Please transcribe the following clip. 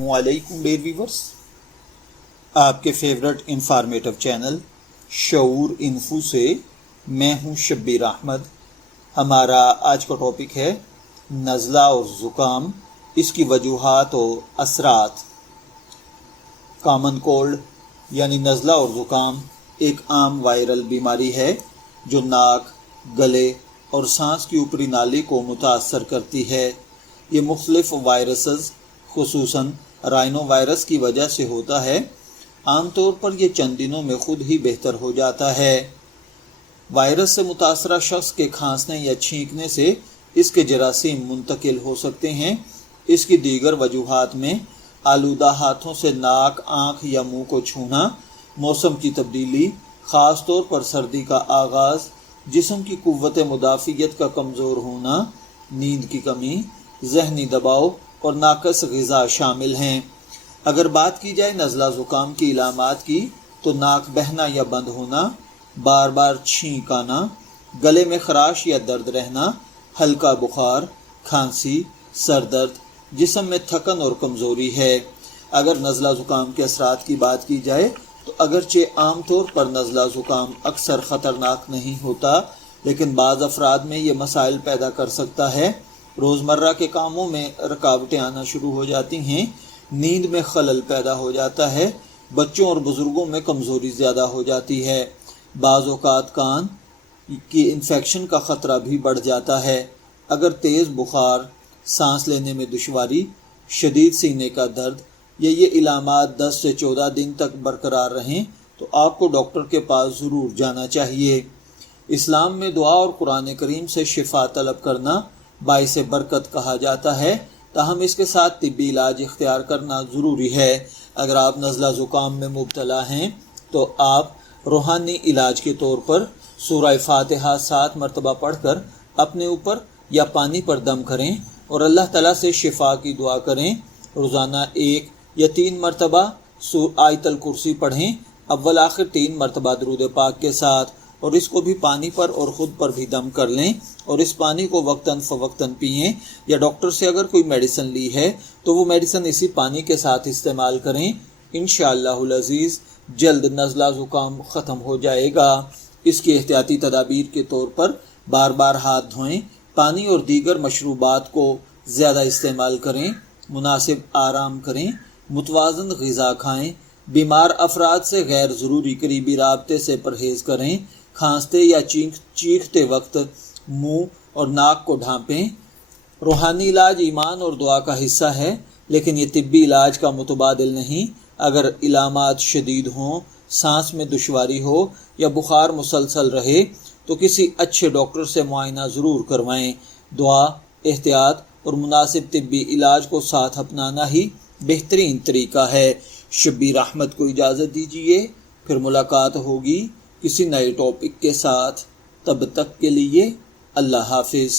السلام علیکم dear viewers, آپ کے فیورٹ انفارمیٹو چینل شعور انفو سے میں ہوں شبیر احمد۔ ہمارا آج کا ٹاپک ہے نزلہ اور زکام، اس کی وجوہات اور اثرات۔ کامن کولڈ یعنی نزلہ اور زکام ایک عام وائرل بیماری ہے جو ناک، گلے اور سانس کی اوپری نالی کو متاثر کرتی ہے۔ یہ مختلف وائرسز خصوصاً رائنو وائرس کی وجہ سے ہوتا ہے۔ عام طور پر یہ چند دنوں میں خود ہی بہتر ہو جاتا ہے۔ وائرس سے متاثرہ شخص کے کھانسنے یا چھینکنے سے اس کے جراثیم منتقل ہو سکتے ہیں۔ اس کی دیگر وجوہات میں آلودہ ہاتھوں سے ناک، آنکھ یا منہ کو چھونا، موسم کی تبدیلی، خاص طور پر سردی کا آغاز، جسم کی قوت مدافعت کا کمزور ہونا، نیند کی کمی، ذہنی دباؤ اور ناقص غذا شامل ہیں۔ اگر بات کی جائے نزلہ زکام کی علامات کی تو ناک بہنا یا بند ہونا، بار بار چھینک آنا، گلے میں خراش یا درد رہنا، ہلکا بخار، کھانسی، سر درد، جسم میں تھکن اور کمزوری ہے۔ اگر نزلہ زکام کے اثرات کی بات کی جائے تو اگرچہ عام طور پر نزلہ زکام اکثر خطرناک نہیں ہوتا، لیکن بعض افراد میں یہ مسائل پیدا کر سکتا ہے۔ روزمرہ کے کاموں میں رکاوٹیں آنا شروع ہو جاتی ہیں، نیند میں خلل پیدا ہو جاتا ہے، بچوں اور بزرگوں میں کمزوری زیادہ ہو جاتی ہے، بعض اوقات کان کی انفیکشن کا خطرہ بھی بڑھ جاتا ہے۔ اگر تیز بخار، سانس لینے میں دشواری، شدید سینے کا درد یا یہ علامات 10 سے 14 دن تک برقرار رہیں تو آپ کو ڈاکٹر کے پاس ضرور جانا چاہیے۔ اسلام میں دعا اور قرآن کریم سے شفا طلب کرنا باعث برکت کہا جاتا ہے، تاہم اس کے ساتھ طبی علاج اختیار کرنا ضروری ہے۔ اگر آپ نزلہ زکام میں مبتلا ہیں تو آپ روحانی علاج کے طور پر سورہ فاتحہ 7 مرتبہ پڑھ کر اپنے اوپر یا پانی پر دم کریں اور اللہ تعالیٰ سے شفا کی دعا کریں۔ روزانہ 1 یا 3 مرتبہ آیت الکرسی پڑھیں، اول آخر 3 مرتبہ درود پاک کے ساتھ، اور اس کو بھی پانی پر اور خود پر بھی دم کر لیں اور اس پانی کو وقتاً فوقتاً پئیں، یا ڈاکٹر سے اگر کوئی میڈیسن لی ہے تو وہ میڈیسن اسی پانی کے ساتھ استعمال کریں۔ انشاءاللہ العزیز جلد نزلہ زکام ختم ہو جائے گا۔ اس کی احتیاطی تدابیر کے طور پر بار بار ہاتھ دھوئیں، پانی اور دیگر مشروبات کو زیادہ استعمال کریں، مناسب آرام کریں، متوازن غذا کھائیں، بیمار افراد سے غیر ضروری قریبی رابطے سے پرہیز کریں، کھانستے یا چیختے وقت منہ اور ناک کو ڈھانپیں۔ روحانی علاج ایمان اور دعا کا حصہ ہے، لیکن یہ طبی علاج کا متبادل نہیں۔ اگر علامات شدید ہوں، سانس میں دشواری ہو یا بخار مسلسل رہے تو کسی اچھے ڈاکٹر سے معائنہ ضرور کروائیں۔ دعا، احتیاط اور مناسب طبی علاج کو ساتھ اپنانا ہی بہترین طریقہ ہے۔ شبیر احمد کو اجازت دیجیے، پھر ملاقات ہوگی کسی نئے ٹاپک کے ساتھ۔ تب تک کے لیے اللہ حافظ۔